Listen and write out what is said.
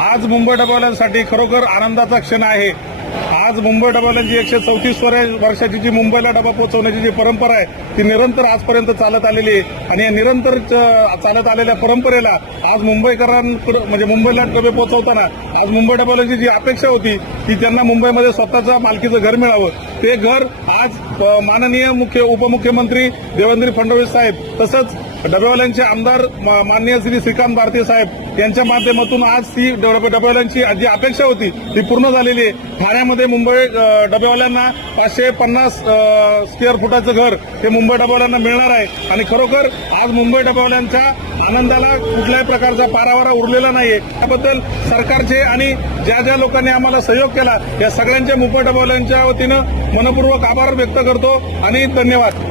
आज मुंबई डबेवाल्यांसाठी खरोखर आनंदाचा क्षण आहे। आज मुंबई डबेवाल्यांची 134 वर्षाची जी मुंबईला डबा पोहोचवण्याची जी परंपरा आहे ती निरंतर आजपर्यंत चालत आलेली आहे आणि या निरंतर चालत आलेल्या परंपरेला आज मुंबईकरांकडे म्हणजे मुंबईला डबे पोहोचवताना आज मुंबई डबेवाल्यांची जी अपेक्षा होती की त्यांना मुंबईमध्ये स्वतःच्या मालकीचं घर मिळावं, ते घर आज माननीय उपमुख्यमंत्री देवेंद्र फडणवीस साहेब तसंच डबेवाल्यांचे आमदार माननीय श्री श्रीकांत भारती साहेब यांच्या माध्यमातून आज ती डबेवाल्यांची जी अपेक्षा होती ती पूर्ण झालेली आहे। ठाण्यामध्ये मुंबई डबेवाल्यांना 550 स्क्वेअर फुटाचं घर हे मुंबई डबेवाल्यांना मिळणार आहे आणि खरोखर आज मुंबई डबेवाल्यांच्या आनंदाला कुठल्याही प्रकारचा पारावारा उरलेला नाहीये। त्याबद्दल सरकारचे आणि ज्या ज्या लोकांनी आम्हाला सहयोग केला या सगळ्यांच्या मुंबई डबेवाल्यांच्या वतीनं मनपूर्वक आभार व्यक्त करतो आणि धन्यवाद।